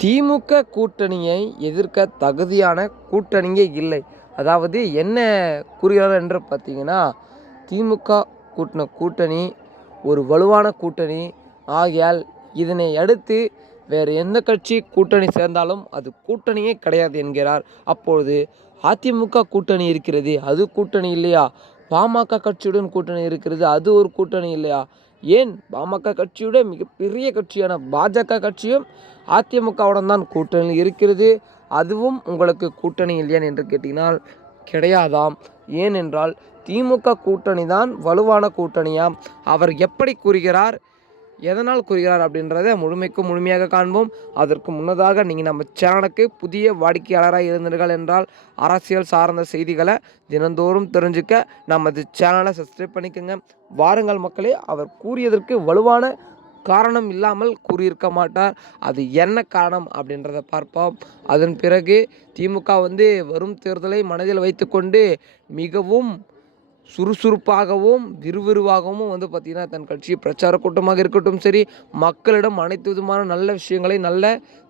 திமுக கூட்டணியை எதிர்க்க தகுதியான கூட்டணியே இல்லை. அதாவது என்ன கூறுகிறார் என்று பார்த்தீங்கன்னா திமுக கூட்டின கூட்டணி ஒரு வலுவான கூட்டணி. ஆகையால் இதனை அடுத்து வேறு எந்த கட்சி கூட்டணி சேர்ந்தாலும் அது கூட்டணியே கிடையாது என்கிறார். அப்பொழுது அதிமுக கூட்டணி இருக்கிறது அது கூட்டணி இல்லையா? பாமக கட்சியுடன் கூட்டணி இருக்கிறது அது ஒரு கூட்டணி இல்லையா? ஏன் பாமக கட்சியோட மிகப்பெரிய கட்சியான பாஜக கட்சியும் அதிமுகவுடன் தான் கூட்டணி இருக்கிறது? அதுவும் உங்களுக்கு கூட்டணி இல்லையா என்று கேட்டினால் கிடையாதாம். ஏனென்றால் திமுக கூட்டணி தான் வலுவான கூட்டணியாம். அவர் எப்படி கூறுகிறார்? எதனால் கூறுகிறார் அப்படின்றத முழுமைக்கும் முழுமையாக காண்போம். அதற்கு முன்னதாக நீங்கள் நம்ம சேனலுக்கு புதிய வாடிக்கையாளராக இருந்தீர்கள் என்றால் அரசியல் சார்ந்த செய்திகளை தினந்தோறும் தெரிஞ்சுக்க நமது சேனலை சப்ஸ்கிரைப் பண்ணிக்கோங்க. வாருங்கள் மக்களே அவர் கூறியதற்கு வலுவான காரணம் இல்லாமல் கூறியிருக்க மாட்டார். அது என்ன காரணம் அப்படின்றத பார்ப்போம். அதன் பிறகு திமுக வந்து வரும் தேர்தலை மனதில் வைத்துக்கொண்டு மிகவும் சுறுசுறுப்பாகவும் விறுவிறுவாகவும் வந்து பார்த்திங்கன்னா தன் கட்சி பிரச்சார கூட்டமாக இருக்கட்டும் சரி மக்களிடம் அனைத்து விதமான நல்ல விஷயங்களை நல்ல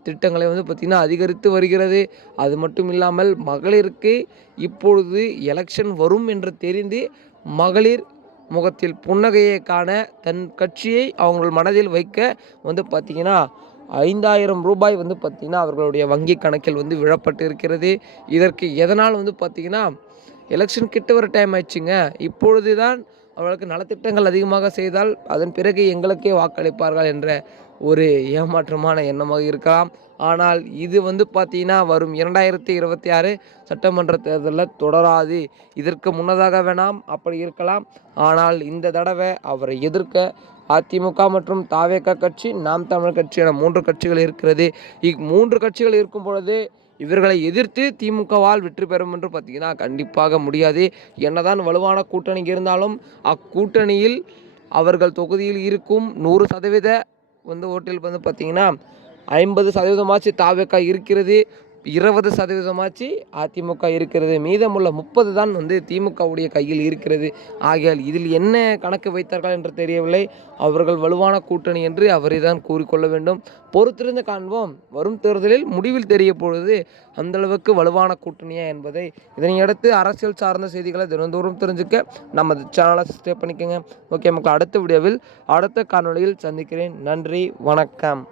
திட்டங்களை வந்து பார்த்திங்கன்னா அதிகரித்து வருகிறது. அது மட்டும் இல்லாமல் மகளிருக்கு இப்பொழுது எலெக்ஷன் வரும் என்று தெரிந்து மகளிர் முகத்தில் புன்னகையை காண தன் கட்சியை அவங்கள் மனதில் வைக்க வந்து பார்த்திங்கன்னா ஐந்தாயிரம் ரூபாய் வந்து பார்த்திங்கன்னா அவர்களுடைய வங்கி கணக்கில் வந்து விழப்பட்டு இருக்கிறது இதற்கு எதனால் வந்து பார்த்திங்கன்னா எலெக்ஷன் கிட்ட வர டைம் ஆயிடுச்சுங்க. இப்பொழுது தான் அவர்களுக்கு நலத்திட்டங்கள் அதிகமாக செய்தால் அதன் பிறகு எங்களுக்கே வாக்களிப்பார்கள் என்ற ஒரு ஏமாற்றமான எண்ணமாக இருக்கலாம். ஆனால் இது வந்து பார்த்தீங்கன்னா வரும் இரண்டாயிரத்தி இருபத்தி ஆறு சட்டமன்ற தேர்தலில் தொடராது. இதற்கு முன்னதாக வேணாம் அப்படி இருக்கலாம். ஆனால் இந்த தடவை அவரை எதிர்க்க அதிமுக மற்றும் தாவேக கட்சி நாம் தமிழர் கட்சி என மூன்று கட்சிகள் இருக்கிறது. இம்மூன்று கட்சிகள் இருக்கும் பொழுது இவர்களை எதிர்த்து திமுகவால் வெற்றி பெறும் என்று பார்த்தீங்கன்னா கண்டிப்பாக முடியாது. என்னதான் வலுவான கூட்டணி இருந்தாலும் அக்கூட்டணியில் அவர்கள் தொகுதியில் இருக்கும் நூறு சதவீத வந்து ஓட்டில் வந்து பார்த்திங்கன்னா ஐம்பது சதவீதமாச்சு தாவேக்கா இருக்கிறது. இருபது சதவீதமாச்சு அதிமுக இருக்கிறது. மீதமுள்ள முப்பது தான் வந்து திமுகவுடைய கையில் இருக்கிறது. ஆகையால் இதில் என்ன கணக்கு வைத்தார்கள் என்று தெரியவில்லை. அவர்கள் வலுவான கூட்டணி என்று அவரை தான் கூறிக்கொள்ள வேண்டும். பொறுத்திருந்து காண்போம். வரும் தேர்தலில் முடிவில் தெரிய பொழுது அந்தளவுக்கு வலுவான கூட்டணியா என்பதை. இதனையடுத்து அரசியல் சார்ந்த செய்திகளை தினந்தோறும் தெரிஞ்சுக்க நமது சேனலை சப்ஸ்கிரைப் பண்ணிக்கோங்க. ஓகே மக்கள் அடுத்த வீடியோவில் அடுத்த காணொளியில் சந்திக்கிறேன். நன்றி வணக்கம்.